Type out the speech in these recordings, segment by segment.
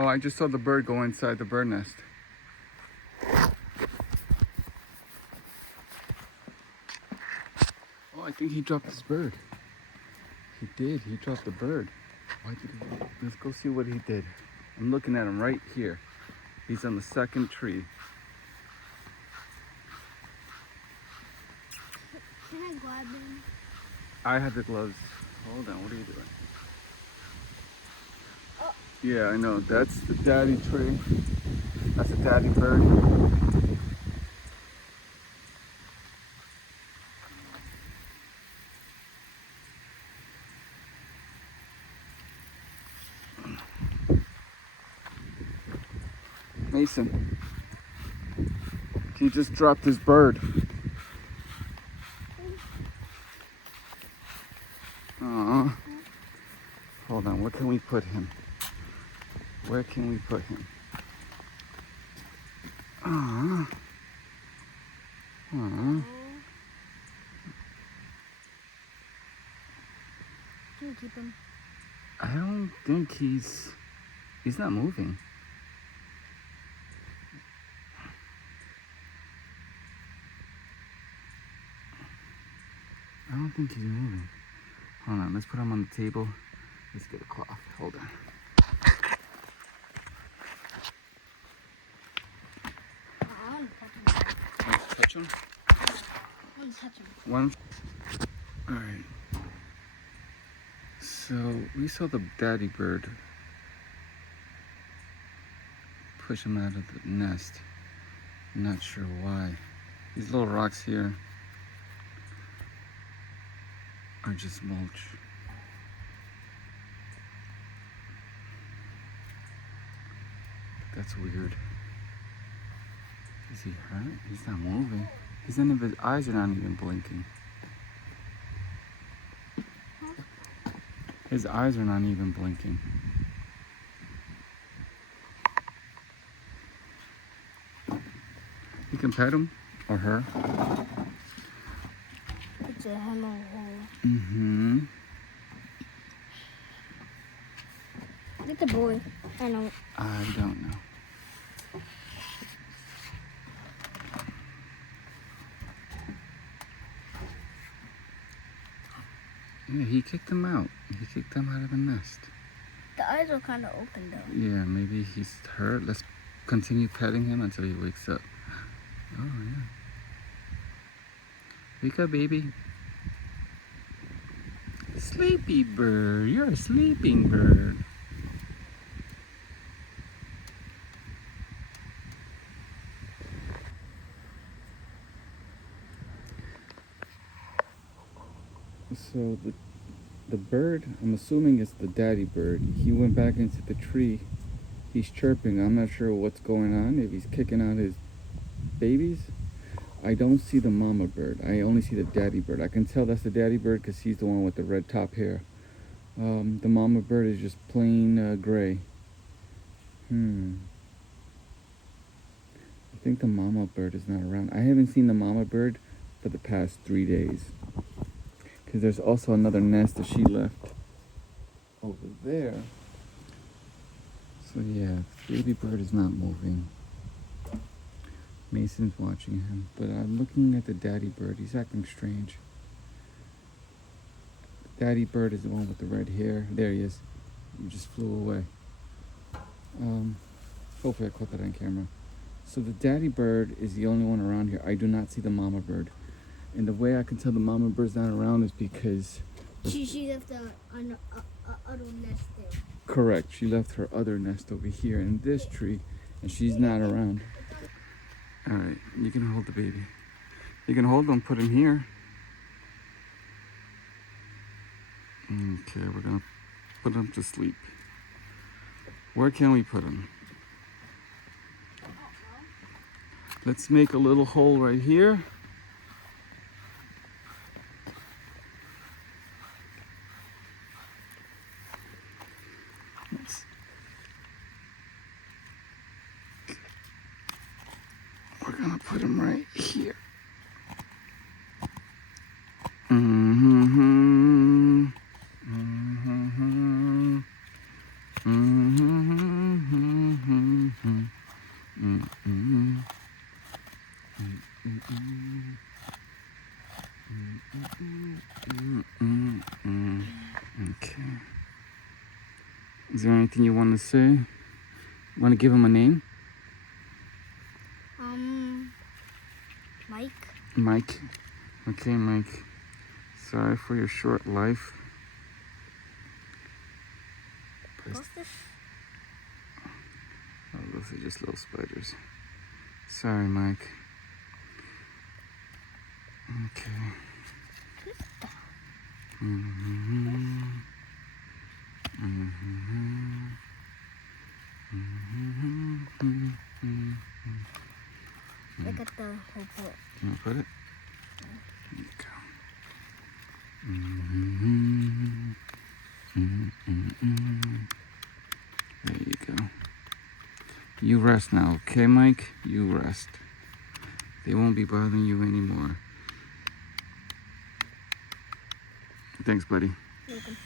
Oh, I just saw the bird go inside the bird nest. Oh, I think he dropped his bird. He did. He dropped the bird. Why did he? Let's go see what he did. I'm looking at him right here. He's on the second tree. Can I grab him? I have the gloves. Hold on. What are you doing? Oh. Yeah, I know. That's the daddy tree. That's a daddy bird. Mason, he just dropped his bird. Aww. Hold on, where can we put him? Where can we put him? Aww. Aww. Can you keep him? I don't think he's not moving. I don't think he's moving. Hold on, let's put him on the table. Let's get a cloth. Hold on. I want to touch him. Want to touch him? I want to touch him. One. All right. So we saw the daddy bird push him out of the nest. I'm not sure why. These little rocks here are just mulch. That's weird. Is he hurt? He's not moving. His eyes are not even blinking. His eyes are not even blinking. You can pet him or her. It's a him or her. Mm-hmm. It's a boy. I know. I don't know. Yeah, he kicked him out. He kicked him out of the nest. The eyes are kind of open though. Yeah, maybe he's hurt. Let's continue petting him until he wakes up. Oh, yeah. Wake up, baby. Sleepy bird. You're a sleeping bird. So the bird, I'm assuming it's the daddy bird. He went back into the tree. He's chirping. I'm not sure what's going on. If he's kicking out his babies. I don't see the mama bird. I only see the daddy bird. I can tell that's the daddy bird because he's the one with the red top hair. The mama bird is just plain gray. I think the mama bird is not around. I haven't seen the mama bird for the past 3 days. Because there's also another nest that she left over there. So yeah, baby bird is not moving. Mason's watching him, but I'm looking at the daddy bird. He's acting strange. Daddy bird is the one with the red hair. There he is. He just flew away. Hopefully I caught that on camera. So the daddy bird is the only one around here. I do not see the mama bird. And the way I can tell the mama bird's not around is because... She left the other nest there. Correct. She left her other nest over here in this tree, and she's not around. All right, you can hold the baby. You can hold him, put him here. Okay, we're gonna put him to sleep. Where can we put him? Let's make a little hole right here. We're gonna put him right here. Is there anything you want to say? Want to give him a name? Mike. Mike. Okay, Mike. Sorry for your short life. What's this? Oh, those are just little spiders. Sorry, Mike. Okay. I got the whole book. You want to put it? There you go. There you go. You rest now, okay, Mike? You rest. They won't be bothering you anymore. Thanks, buddy. Welcome.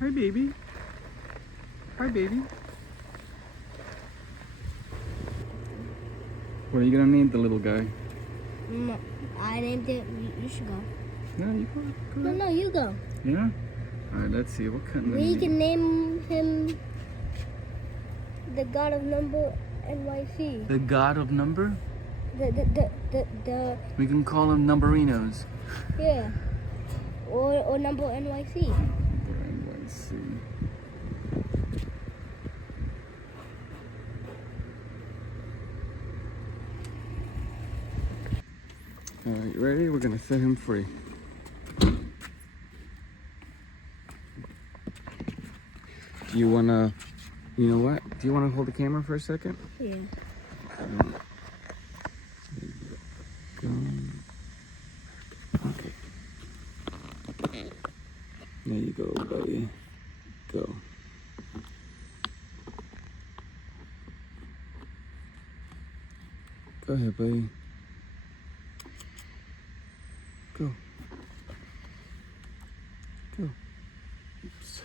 Hi, baby. Hi, baby. What are you gonna name the little guy? No, I named it. You should go. No, you go. No, you go. Yeah? Alright, let's see. What kind of We name? can name him the God of Number NYC. The God of Number? The We can call him Numberinos. yeah. Or Number NYC. NYC. Alright, you ready? We're gonna set him free. Do you wanna, you know what? Do you wanna hold the camera for a second? Yeah. Go. Okay. There you go, buddy. Go. Go ahead, buddy. Go. Go. Oops.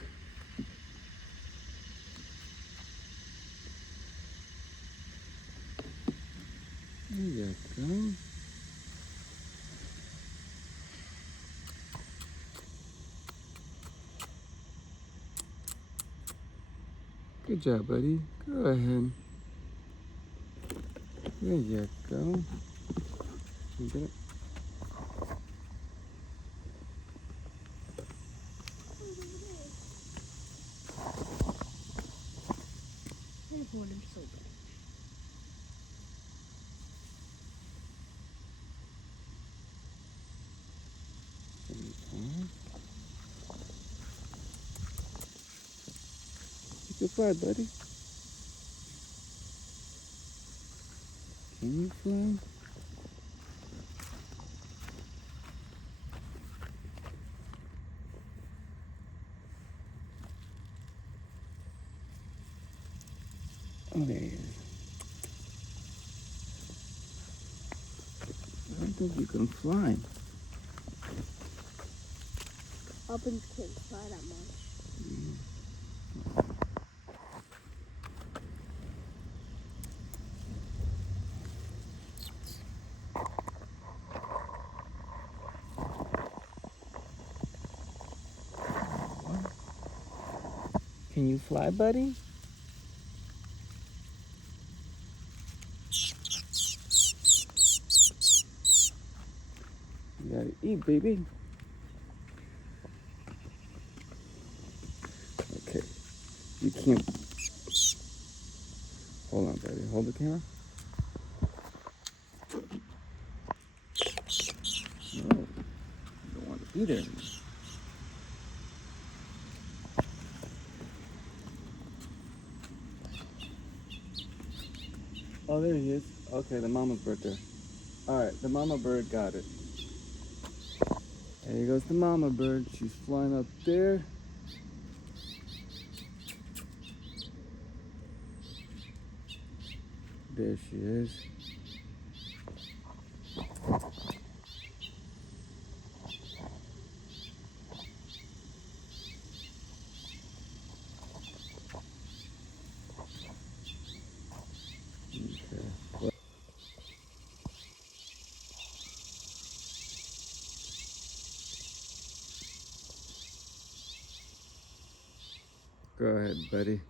There you go. Good job, buddy. Go ahead. There you go. You get it? I'm hold him so bad. You can fly, buddy. Can you fly? Oh, there he is. I don't think you can fly. Robins can't fly that much. Can you fly, buddy? You gotta eat, baby. Okay. You can't. Hold on, buddy. Hold the camera. No. You don't want to be there. Oh, there he is. Okay, the mama bird there. Alright, the mama bird got it. There goes the mama bird. She's flying up there. There she is. Okay. Well, go ahead, buddy.